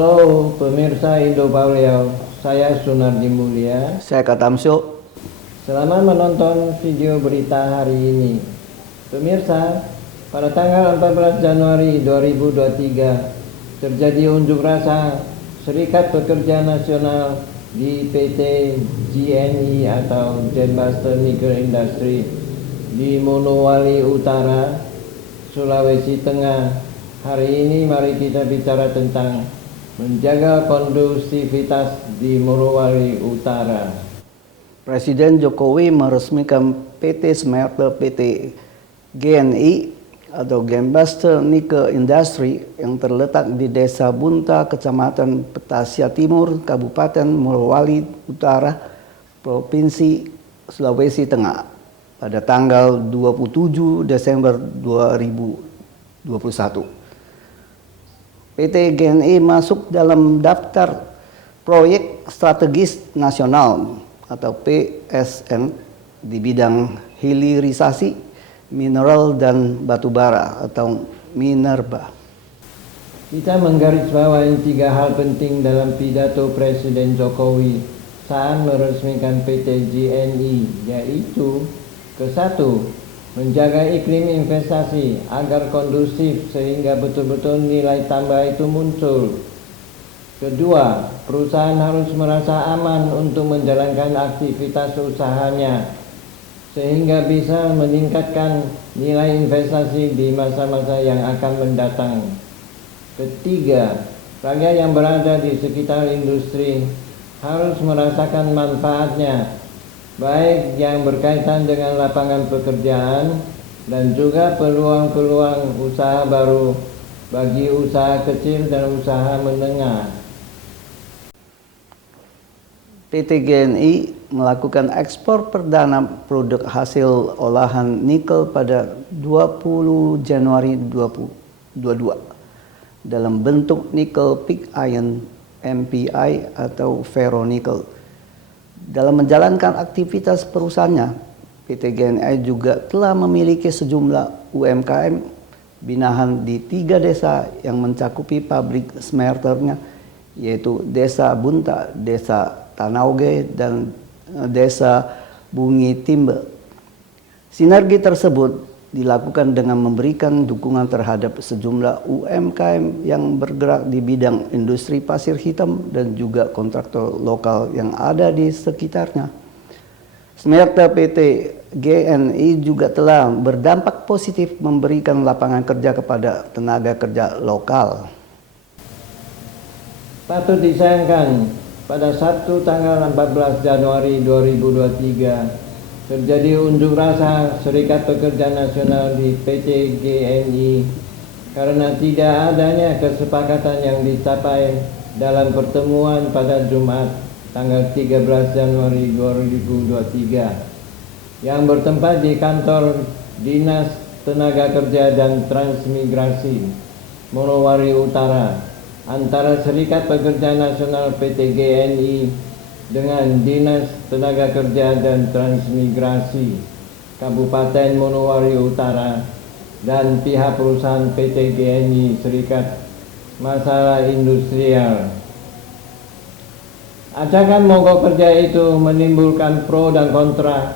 Halo pemirsa Indo Pauliau, saya Sunardi Mulia. Saya Katamso. Selamat menonton video berita hari ini. Pemirsa, pada tanggal 14 Januari 2023 terjadi unjuk rasa Serikat Pekerja Nasional di PT GNI atau Genbaster Nickel Industry di Monowali Utara, Sulawesi Tengah. Hari ini mari kita bicara tentang menjaga kondusivitas di Morowali Utara. Presiden Jokowi meresmikan PT Smelter PT GNI atau Genbaster Nickel Industry yang terletak di Desa Bunta, Kecamatan Petasia Timur, Kabupaten Morowali Utara, Provinsi Sulawesi Tengah pada tanggal 27 Desember 2021. PT GNI masuk dalam daftar proyek strategis nasional atau PSN di bidang hilirisasi mineral dan batubara atau Minerba. Kita menggarisbawahi 3 hal penting dalam pidato Presiden Jokowi saat meresmikan PT GNI, yaitu ke-1, menjaga iklim investasi agar kondusif sehingga betul-betul nilai tambah itu muncul. Kedua, perusahaan harus merasa aman untuk menjalankan aktivitas usahanya sehingga bisa meningkatkan nilai investasi di masa-masa yang akan mendatang. Ketiga, rakyat yang berada di sekitar industri harus merasakan manfaatnya, baik yang berkaitan dengan lapangan pekerjaan dan juga peluang-peluang usaha baru bagi usaha kecil dan usaha menengah. PT GNI melakukan ekspor perdana produk hasil olahan nikel pada 20 Januari 2022 dalam bentuk nikel pig iron NPI atau ferronikel. Dalam menjalankan aktivitas perusahaannya, PT GNI juga telah memiliki sejumlah UMKM binaan di 3 desa yang mencakupi pabrik smelternya, yaitu Desa Bunta, Desa Tanauge, dan Desa Bungi Timbe. Sinergi tersebut dilakukan dengan memberikan dukungan terhadap sejumlah UMKM yang bergerak di bidang industri pasir hitam dan juga kontraktor lokal yang ada di sekitarnya. Smelter PT GNI juga telah berdampak positif memberikan lapangan kerja kepada tenaga kerja lokal. Patut disayangkan, pada Sabtu tanggal 14 Januari 2023 terjadi unjuk rasa Serikat Pekerja Nasional di PT GNI karena tidak adanya kesepakatan yang dicapai dalam pertemuan pada Jumat tanggal 13 Januari 2023 yang bertempat di kantor Dinas Tenaga Kerja dan Transmigrasi Morowali Utara antara Serikat Pekerja Nasional PT GNI dengan Dinas Tenaga Kerja dan Transmigrasi Kabupaten Monowali Utara dan pihak perusahaan PT GNI Serikat Masalah Industrial. Ajakan mogok kerja itu menimbulkan pro dan kontra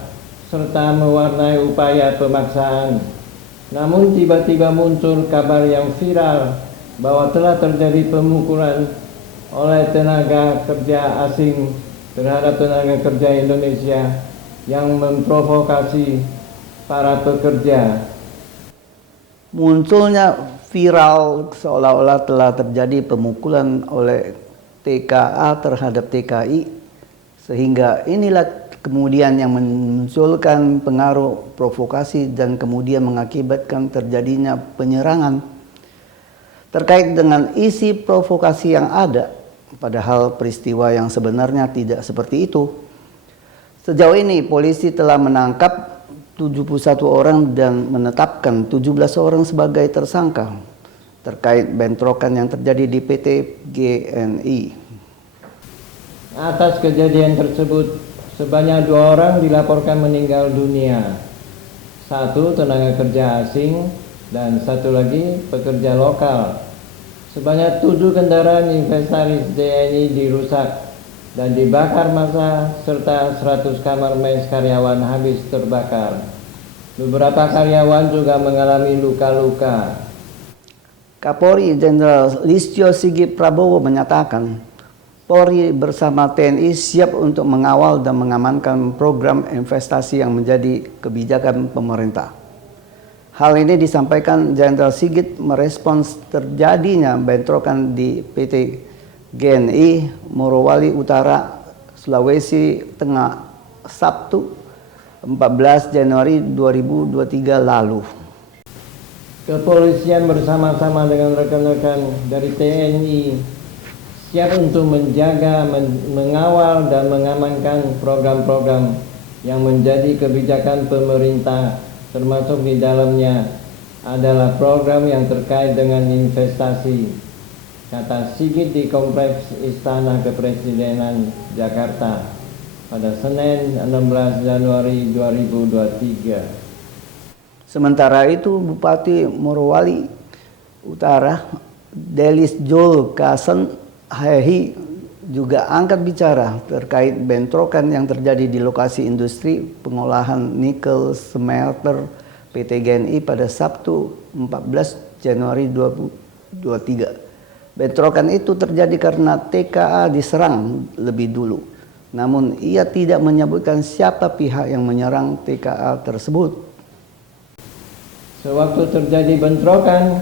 serta mewarnai upaya pemaksaan. Namun tiba-tiba muncul kabar yang viral bahwa telah terjadi pemukulan oleh tenaga kerja asing terhadap tenaga kerja Indonesia yang memprovokasi para pekerja. Munculnya viral seolah-olah telah terjadi pemukulan oleh TKA terhadap TKI, sehingga inilah kemudian yang memunculkan pengaruh provokasi dan kemudian mengakibatkan terjadinya penyerangan. Terkait dengan isi provokasi yang ada, padahal peristiwa yang sebenarnya tidak seperti itu. Sejauh ini polisi telah menangkap 71 orang dan menetapkan 17 orang sebagai tersangka terkait bentrokan yang terjadi di PT GNI. Atas kejadian tersebut, sebanyak 2 orang dilaporkan meninggal dunia. 1 tenaga kerja asing dan 1 lagi pekerja lokal. Sebanyak 7 kendaraan inventaris TNI dirusak dan dibakar massa serta 100 kamar mes karyawan habis terbakar. Beberapa karyawan juga mengalami luka-luka. Kapolri Jenderal Listio Sigit Prabowo menyatakan, Polri bersama TNI siap untuk mengawal dan mengamankan program investasi yang menjadi kebijakan pemerintah. Hal ini disampaikan Jenderal Sigit merespons terjadinya bentrokan di PT GNI Morowali Utara, Sulawesi Tengah, Sabtu 14 Januari 2023 lalu. Kepolisian bersama-sama dengan rekan-rekan dari TNI siap untuk menjaga, mengawal dan mengamankan program-program yang menjadi kebijakan pemerintah, termasuk di dalamnya adalah program yang terkait dengan investasi, kata Sigit di Kompleks Istana Kepresidenan Jakarta pada Senin 16 Januari 2023. Sementara itu Bupati Morowali Utara Delis Jol Kasen Hehi juga angkat bicara terkait bentrokan yang terjadi di lokasi industri pengolahan nikel smelter PT GNI pada Sabtu 14 Januari 2023. Bentrokan itu terjadi karena TKA diserang lebih dulu. Namun ia tidak menyebutkan siapa pihak yang menyerang TKA tersebut. Sewaktu terjadi bentrokan,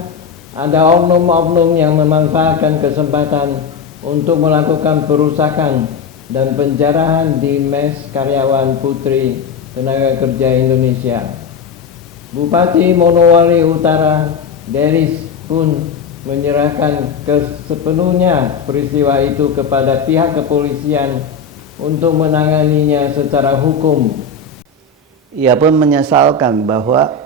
ada oknum-oknum yang memanfaatkan kesempatan untuk melakukan perusakan dan penjarahan di mes karyawan Putri Tenaga Kerja Indonesia. Bupati Morowali Utara Delis pun menyerahkan sepenuhnya peristiwa itu kepada pihak kepolisian untuk menanganinya secara hukum. Ia pun menyesalkan bahwa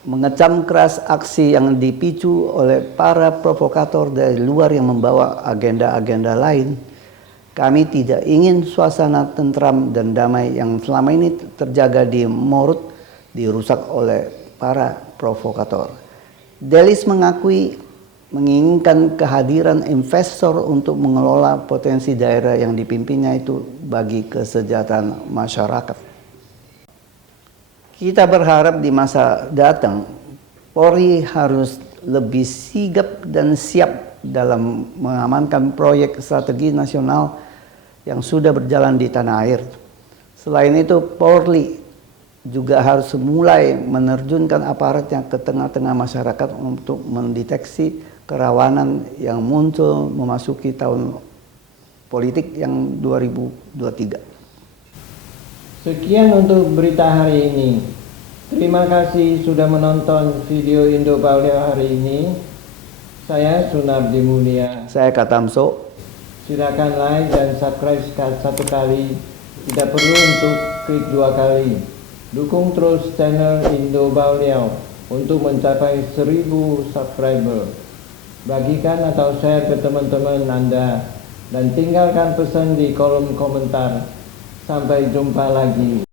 mengecam keras aksi yang dipicu oleh para provokator dari luar yang membawa agenda-agenda lain. Kami tidak ingin suasana tentram dan damai yang selama ini terjaga di Morut dirusak oleh para provokator. Delis mengakui menginginkan kehadiran investor untuk mengelola potensi daerah yang dipimpinnya itu bagi kesejahteraan masyarakat. Kita berharap di masa datang, Polri harus lebih sigap dan siap dalam mengamankan proyek strategi nasional yang sudah berjalan di tanah air. Selain itu, Polri juga harus mulai menerjunkan aparatnya ke tengah-tengah masyarakat untuk mendeteksi kerawanan yang muncul memasuki tahun politik yang 2023. Sekian untuk berita hari ini. Terima kasih sudah menonton video Indo Bauleo hari ini. Saya Sunardi Mulia. Saya Katamso. Silakan like dan subscribe satu kali. Tidak perlu untuk klik 2 kali. Dukung terus channel Indo Bauleo untuk mencapai 1000 subscriber. Bagikan atau share ke teman-teman Anda dan tinggalkan pesan di kolom komentar. Sampai jumpa lagi.